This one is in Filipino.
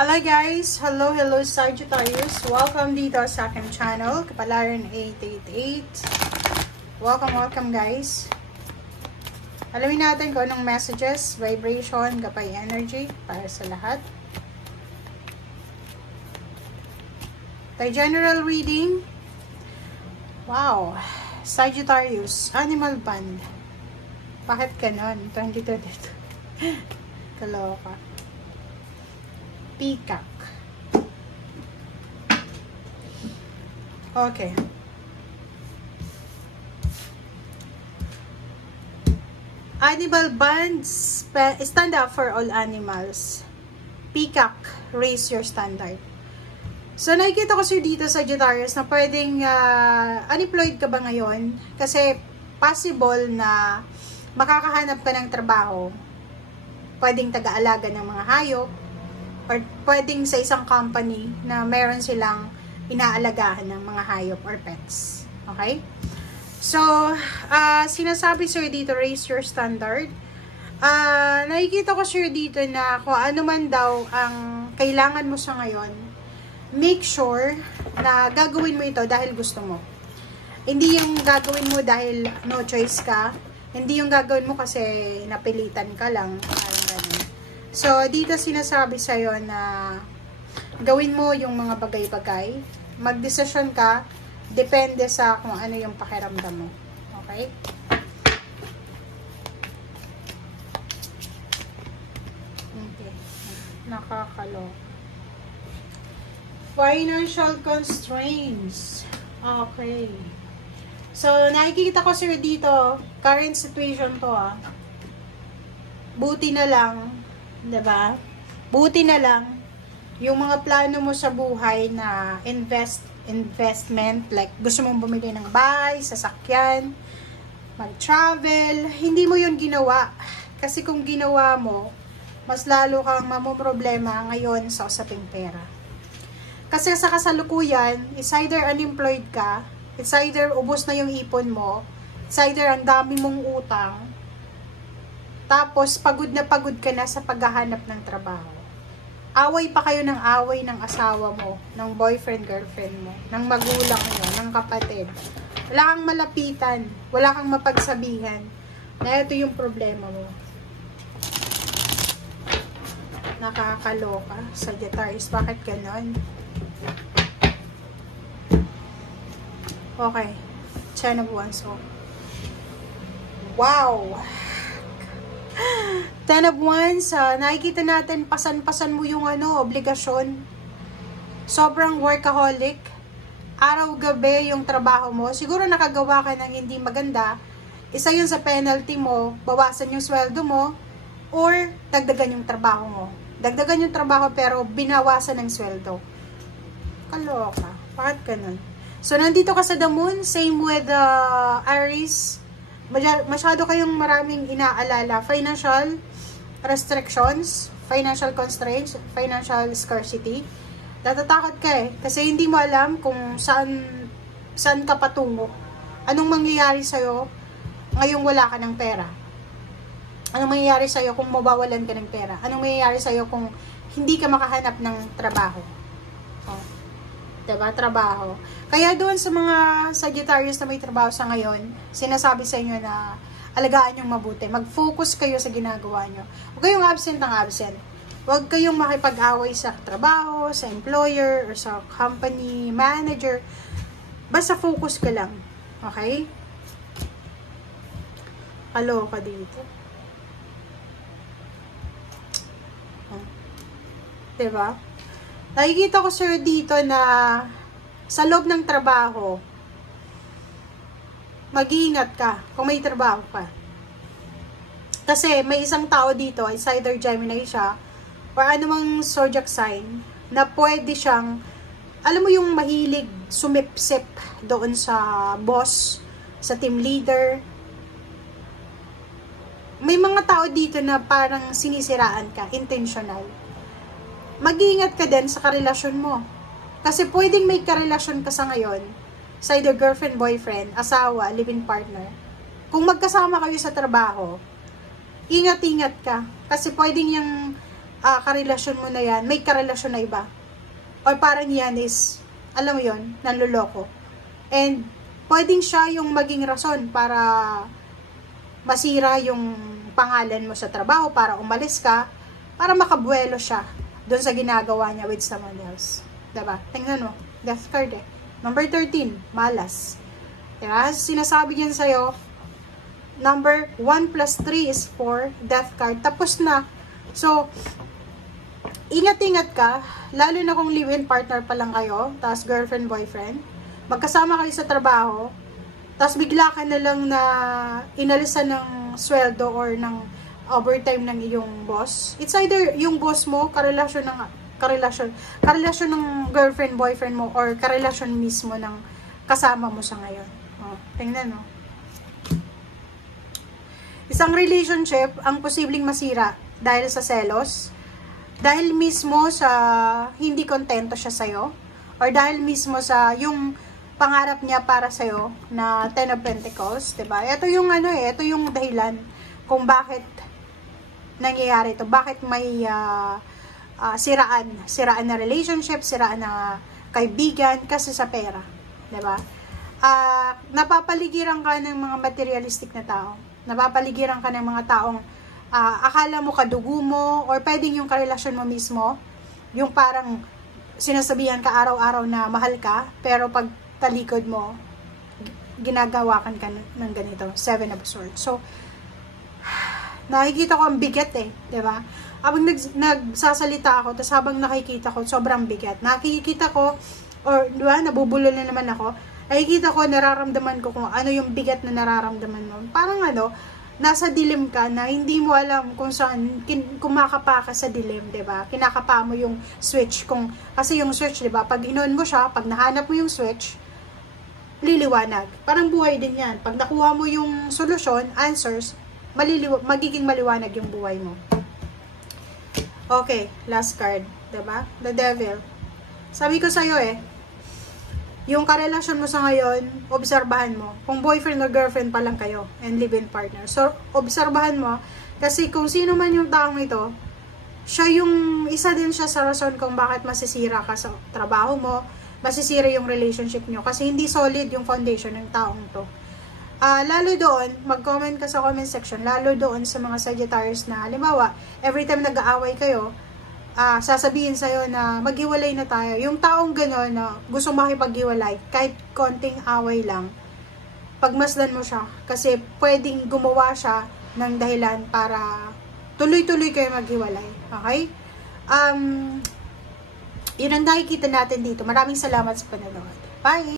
Hello guys! Hello Sagittarius! Welcome dito sa aking channel, Kapalaran 888. Welcome guys! Alamin natin kung anong messages, vibration, gabay energy para sa lahat. Tayo general reading. Wow! Sagittarius, animal band. Bakit ganon? 2022. Kaloka. Peacock. Okay. Animal bands, stand up for all animals. Peacock, raise your standard. So, nakikita ko sir dito sa Sagittarius na pwedeng unemployed ka ba ngayon? Kasi possible na makakahanap ka ng trabaho. Pwedeng taga-alaga ng mga hayop. Or pwedeng sa isang company na meron silang inaalagahan ng mga hayop or pets. Okay? So, sinasabi sir dito, raise your standard. Nakikita ko sir dito na kung ano man daw ang kailangan mo sa ngayon, make sure na gagawin mo ito dahil gusto mo. Hindi yung gagawin mo dahil no choice ka. Hindi yung gagawin mo kasi napilitan ka lang. Parang ganun. So, dito sinasabi sa'yo na gawin mo yung mga bagay-bagay. Magdesisyon ka, depende sa kung ano yung pakiramdam mo. Okay? Okay. Nakakaloka. Financial constraints. Okay. So, nakikita ko sir dito, current situation to buti na lang, diba? Buti na lang yung mga plano mo sa buhay na investment, like gusto mong bumili ng bahay, sasakyan, mag-travel, hindi mo yun ginawa. Kasi kung ginawa mo, mas lalo kang mamumroblema ngayon sa usaping pera. Kasi sa kasalukuyan, it's either unemployed ka, it's either ubos na yung ipon mo, it's either ang dami mong utang, tapos, pagod ka na sa paghahanap ng trabaho. Away pa kayo ng away ng asawa mo, ng boyfriend, girlfriend mo, ng magulang mo, ng kapatid. Wala kang malapitan, wala kang mapagsabihan na ito yung problema mo. Nakakaloka, Sagittarius. Bakit ganon? Okay. Ten of Wands. Oh. Wow! Ten of Wands, nakikita natin, pasan-pasan mo yung obligasyon. Sobrang workaholic. Araw-gabi yung trabaho mo. Siguro nakagawa ka ng hindi maganda. Isa yun sa penalty mo, bawasan yung sweldo mo, or dagdagan yung trabaho mo. Dagdagan yung trabaho pero binawasan ng sweldo. Kaloka. Bakit ganun? So, nandito ka sa the moon. Same with Aries. Masyado kayong maraming inaalala. Financial restrictions, financial constraints, financial scarcity. Natatakot ka kasi hindi mo alam kung saan ka patungo. Anong mangyayari sa'yo ngayong wala ka ng pera? Anong mangyayari sa'yo kung mabawalan ka ng pera? Anong mangyayari sa'yo kung hindi ka makahanap ng trabaho? Oh. Diba? Trabaho. Kaya doon sa mga Sagittarius na may trabaho sa ngayon, sinasabi sa inyo na alagaan yung mabuti. Mag-focus kayo sa ginagawa nyo. Huwag kayong absent ng absent. Huwag kayong makipag-away sa trabaho, sa employer, or sa company, manager. Basta focus ka lang. Okay? Aloka dito. Diba? Nakikita ko sir dito na sa loob ng trabaho, mag-iingat ka kung may trabaho ka. Kasi may isang tao dito, it's either Gemini siya, or anumang zodiac sign, na pwede siyang, alam mo yung mahilig sumipsip doon sa boss, sa team leader. May mga tao dito na parang sinisiraan ka, intentional. Mag-iingat ka din sa karelasyon mo. Kasi pwedeng may karelasyon ka sa ngayon, sa either girlfriend, boyfriend, asawa, live-in partner. Kung magkasama kayo sa trabaho, ingat-ingat ka. Kasi pwedeng yung karelasyon mo na yan, may karelasyon na iba. Or parang yan is, alam mo yon, nanloloko. And, pwedeng siya yung maging rason para masira yung pangalan mo sa trabaho, para umalis ka, para makabuelo siya doon sa ginagawa niya with someone else. Diba? Tingnan mo, death card eh. Number 13, malas. Diba? Sinasabi niyan sa'yo, number 1 plus 3 is 4, death card. Tapos na. So, ingat-ingat ka, lalo na kung live-in partner pa lang kayo, tapos girlfriend, boyfriend, magkasama kayo sa trabaho, tapos bigla ka na lang na inalisan ng sweldo or ng overtime ng iyong boss. It's either yung boss mo, karelasyon ng girlfriend, boyfriend mo, or karelasyon mismo ng kasama mo sa ngayon. Oh, tingnan mo. Isang relationship ang posibleng masira dahil sa selos, dahil mismo sa hindi kontento siya sa'yo, or dahil mismo sa yung pangarap niya para sa'yo na 10 of Pentacles, diba? Ito yung ito yung dahilan kung bakit nangyayari ito, bakit may siraan na relationship, siraan na kaibigan, kasi sa pera, diba? Napapaligiran ka ng mga materialistic na tao, napapaligiran ka ng mga taong akala mo kadugo mo, or pwedeng yung karelasyon mo mismo, yung parang sinasabihan ka araw-araw na mahal ka, pero pag talikod mo, ginagawakan ka ng ganito, 7 of Swords. So, nakikita ko ang bigat eh, diba? Habang nagsasalita ako, tapos habang nakikita ko, sobrang bigat. Nakikita ko, or diba, nabubulol na naman ako, nakikita ko, nararamdaman ko kung ano yung bigat na nararamdaman mo. Parang nasa dilim ka na hindi mo alam kung saan kumakapa ka sa dilim, 'di ba? Kinakapa mo yung switch kasi yung switch, 'di ba? Pag inon mo siya, pag nahanap mo yung switch, liliwanag. Parang buhay din 'yan. Pag nakuha mo yung solusyon, answers, magiging maliwanag yung buhay mo. Okay, last card, 'di ba? The Devil. Sabi ko sa iyo yung karelasyon mo sa ngayon, obserbahan mo. Kung boyfriend or girlfriend pa lang kayo, and live-in partner. So, obserbahan mo, kasi kung sino man yung taong ito, isa din siya sa rason kung bakit masisira ka sa trabaho mo, masisira yung relationship nyo, kasi hindi solid yung foundation ng taong to. Lalo doon, mag-comment ka sa comment section, lalo doon sa mga Sagittarius na, halimbawa, every time nag-aaway kayo, sasabihin sa'yo na maghiwalay na tayo. Yung taong gano'n na gusto makipaghiwalay, kahit konting away lang, pagmasdan mo siya. Kasi pwedeng gumawa siya ng dahilan para tuloy-tuloy kayo maghiwalay. Okay? Yun ang nakikita natin dito. Maraming salamat sa panonood. Bye!